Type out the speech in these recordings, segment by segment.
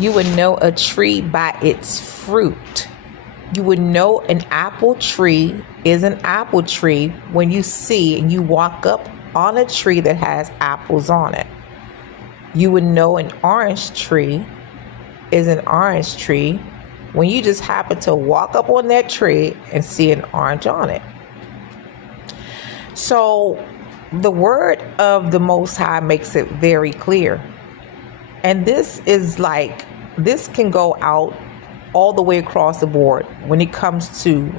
You would know a tree by its fruit. You would know an apple tree is an apple tree when you see and you walk up on a tree that has apples on it. You would know an orange tree is an orange tree when you just happen to walk up on that tree and see an orange on it. So the word of the Most High makes it very clear. And this can go out all the way across the board when it comes to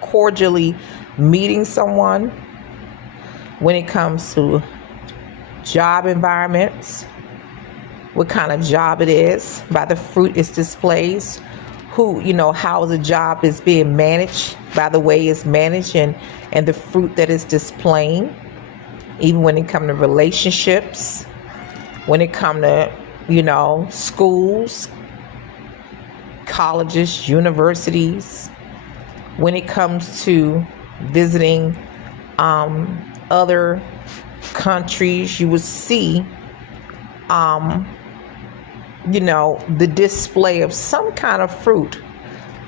cordially meeting someone, when it comes to job environments, what kind of job it is, by the fruit it displays, how the job is being managed, by the way it's managed and the fruit that is displaying, even when it comes to relationships, when it comes to, schools, colleges, universities, when it comes to visiting other countries, you would see the display of some kind of fruit,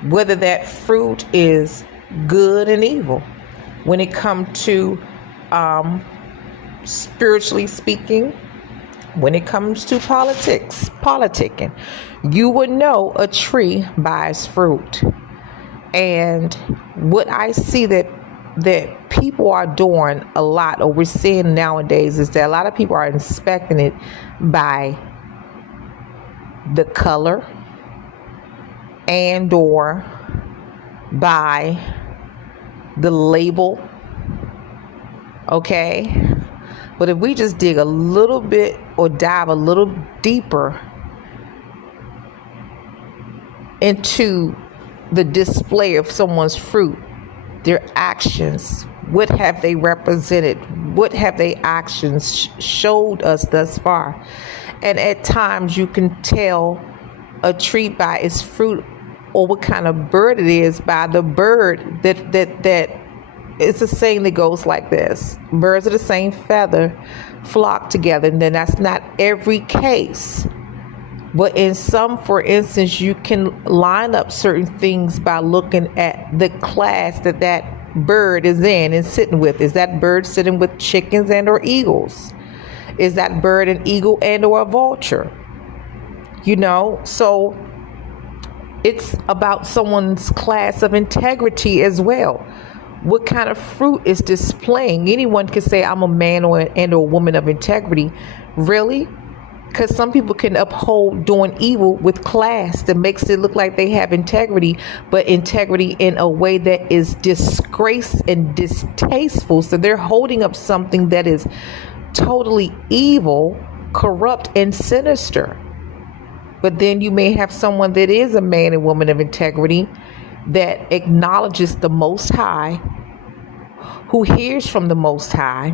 whether that fruit is good and evil. When it comes to spiritually speaking, when it comes to politicking, you would know a tree by its fruit. And what I see that people are doing a lot, or we're seeing nowadays, is that a lot of people are inspecting it by the color and or by the label. Okay? But if we just dig a little bit or dive a little deeper into the display of someone's fruit, their actions, what have they represented? What have their actions showed us thus far? And at times you can tell a tree by its fruit, or what kind of bird it is by the bird that it's a saying that goes like this: birds of the same feather flock together. And then that's not every case, but in some, for instance, you can line up certain things by looking at the class that bird is in and sitting with. Is that bird sitting with chickens and or eagles? Is that bird an eagle and or a vulture? So it's about someone's class of integrity as well. What kind of fruit is displaying? Anyone can say, I'm a man or a woman of integrity. Really? Because some people can uphold doing evil with class that makes it look like they have integrity, but integrity in a way that is disgrace and distasteful. So they're holding up something that is totally evil, corrupt, and sinister. But then you may have someone that is a man and woman of integrity that acknowledges the Most High, who hears from the Most High,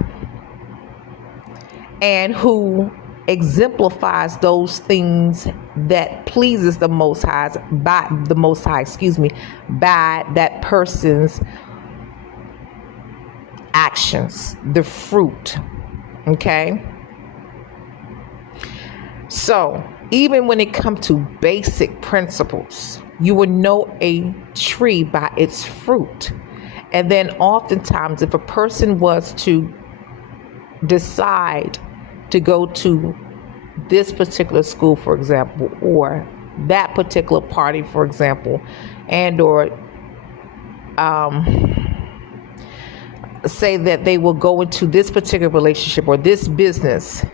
and who exemplifies those things that pleases the Most High by that person's actions, the fruit. Okay? So even when it comes to basic principles, you will know a tree by its fruit. And then oftentimes, if a person was to decide to go to this particular school, for example, or that particular party, for example, and or say that they will go into this particular relationship or this business,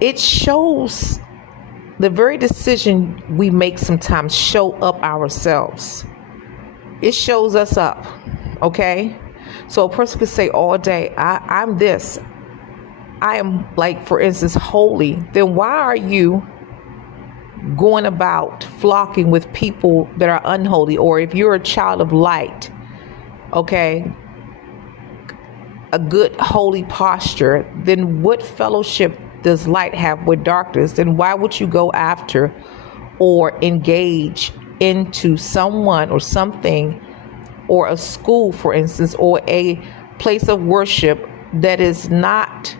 it shows the very decision we make sometimes show up ourselves. It shows us up, okay? So a person could say all day, I'm this. I am, like, for instance, holy. Then why are you going about flocking with people that are unholy? Or if you're a child of light, okay, a good holy posture, then what fellowship does light have with darkness? Then why would you go after or engage into someone or something, or a school, for instance, or a place of worship that is not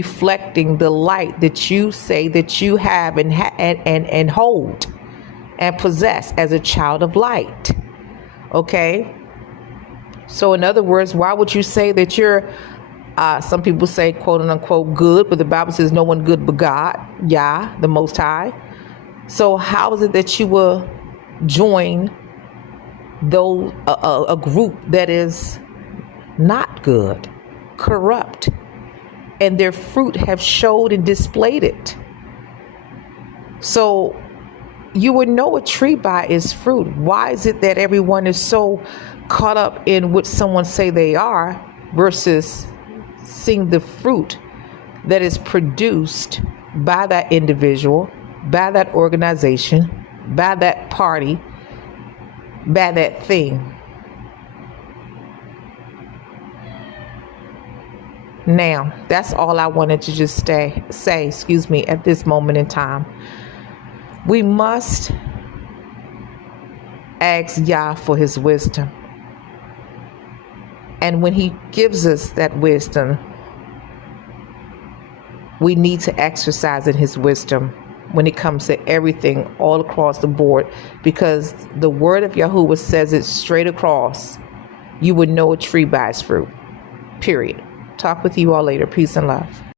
reflecting the light that you say that you have and hold and possess as a child of light. Okay? So in other words, why would you say that you're, some people say quote unquote good, but the Bible says no one good but God, Yah, the Most High. So how is it that you will join though a group that is not good, corrupt, and their fruit have showed and displayed it? So you would know a tree by its fruit. Why is it that everyone is so caught up in what someone say they are versus seeing the fruit that is produced by that individual, by that organization, by that party, by that thing? Now, that's all I wanted to just say, at this moment in time. We must ask Yah for his wisdom. And when he gives us that wisdom, we need to exercise in his wisdom when it comes to everything all across the board, because the word of Yahuwah says it straight across. You would know a tree by its fruit. Period. Talk with you all later. Peace and love.